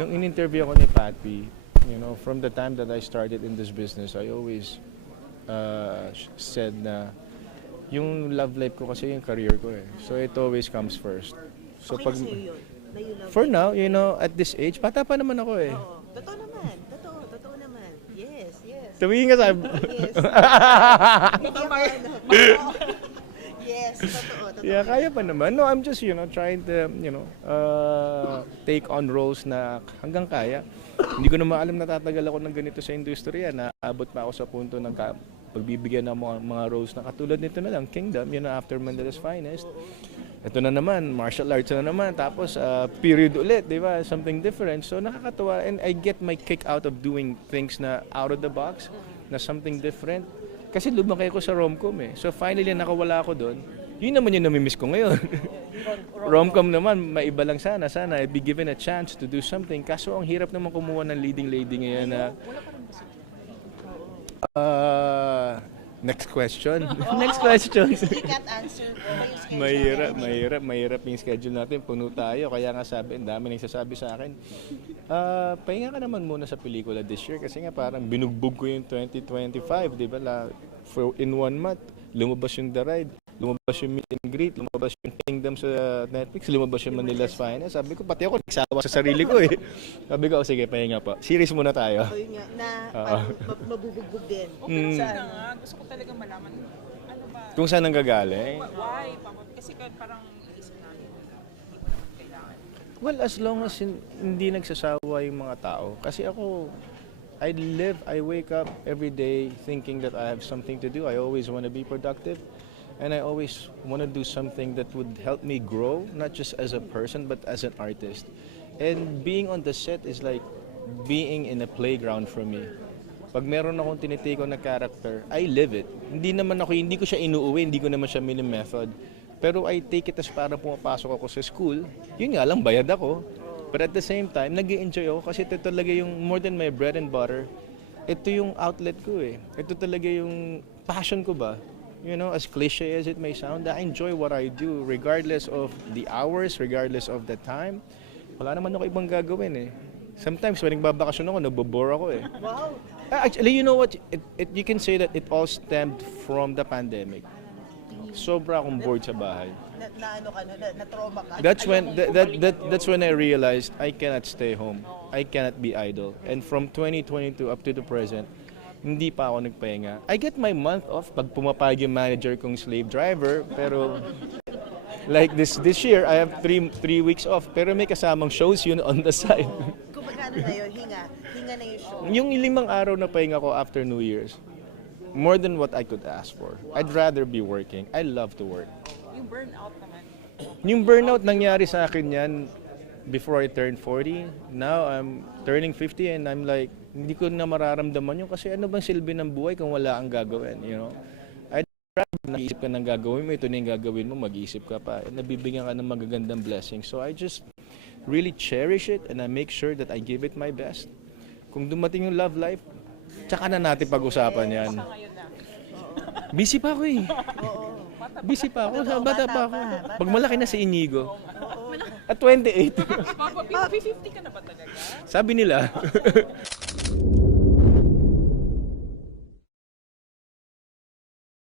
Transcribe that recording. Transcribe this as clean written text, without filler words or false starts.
Nung in-interview ako ni Patty, from the time that I started in this business, I always said na yung love life ko kasi yung career ko eh. So it always comes first. So Okay na sa'yo yun? Na you love for it? now, at this age, bata pa naman ako eh. Oo. Totoo naman. Totoo naman. Yes. Tumingin ka sa... Yes. Hindi ako Yes, totoo. Yeah, kaya pa naman. No, I'm just, trying to, take on roles na hanggang kaya. Hindi ko naman alam natatagal ako ng ganito sa industriya. Naabot pa ako sa punto ng pagbibigyan ng mga roles na katulad nito na lang, Kingdom, after Manila Finest. Ito na naman, martial arts na naman, tapos period ulit, di ba? Something different. So nakakatuwa and I get my kick out of doing things na out of the box, na something different. Kasi lumaki ko sa romcom eh. So finally nakawala ako doon. Yun naman yung namimiss ko ngayon. Romcom naman, maiba lang sana. Sana I'd be given a chance to do something. Kaso ang hirap naman kumuha ng leading lady ngayon na... Next question. Next question. You can't answer po. Yung schedule. Mahirap yung schedule natin. Puno tayo. Kaya nga sabi, ang dami nagsasabi sa akin. Pahinga ka naman muna sa pelikula this year kasi nga parang binugbog ko yung 2025, di ba? In 1 month, lumabas yung The Ride, lumabas yung Meet and Greet, lumabas yung Kingdom sa Netflix, lumabas yung Manila's Finest. Sabi ko, pati ako nagsawa sa sarili ko eh. Sabi ko, sige, pahinga pa. Series muna tayo. So yun nga, na parang mabubugbog din. Okay, na nga. Gusto ko talaga malaman, ano ba? Kung saan ang gagaling? Why? Kasi parang isip namin, hindi mo naman kailangan. Well, as long as hindi nagsasawa yung mga tao. Kasi ako, I wake up every day thinking that I have something to do. I always want to be productive. And I always want to do something that would help me grow, not just as a person, but as an artist. And being on the set is like being in a playground for me. Pag meron akong tinitake na character, I live it. Hindi ko siya inuuwi, hindi ko naman siya mini-method. Pero I take it as para pumapasok ako sa school. Yun nga lang, bayad ako. But at the same time, nag-i-enjoy ako kasi ito talaga yung more than my bread and butter. Ito yung outlet ko eh. Ito talaga yung passion ko ba. As cliche as it may sound, I enjoy what I do regardless of the hours, regardless of the time. Wala naman ako ibang gagawin eh. Sometimes when nagbabakasyon ako, nabobore ako eh. Wow. Actually, you know what? You can say that it all stemmed from the pandemic. Sobra akong bored sa bahay. Na-trauma ka? That's when I realized I cannot stay home. I cannot be idle. And from 2022 up to the present, hindi pa ako nagpahinga. I get my month off pag pumapayag yung manager kong slave driver, pero like this year, I have 3 weeks off, pero may kasamang shows yun on the side. Kung magkano na yun, hinga na yung show. Yung 5 araw na pahinga ko after New Year's, more than what I could ask for. I'd rather be working. I love to work. Yung burnout naman. Yung burnout nangyari sa akin yan before I turned 40. Now I'm turning 50 and I'm like, hindi ko na mararamdaman yun kasi ano bang silbi ng buhay kung wala kang gagawin, I'd rather naisip ka ng gagawin mo, ito na yung gagawin mo, mag-isip ka pa, and nabibigyan ka ng magagandang blessing. So I just really cherish it and I make sure that I give it my best. Kung dumating yung love life, tsaka na natin pag-usapan yan. Ngayon na. Busy pa ako eh. Busy pa ako. Bata pa ako. Pag malaki na si Inigo. At 28. Papa, 50 ka na ba talaga? Sabi nila.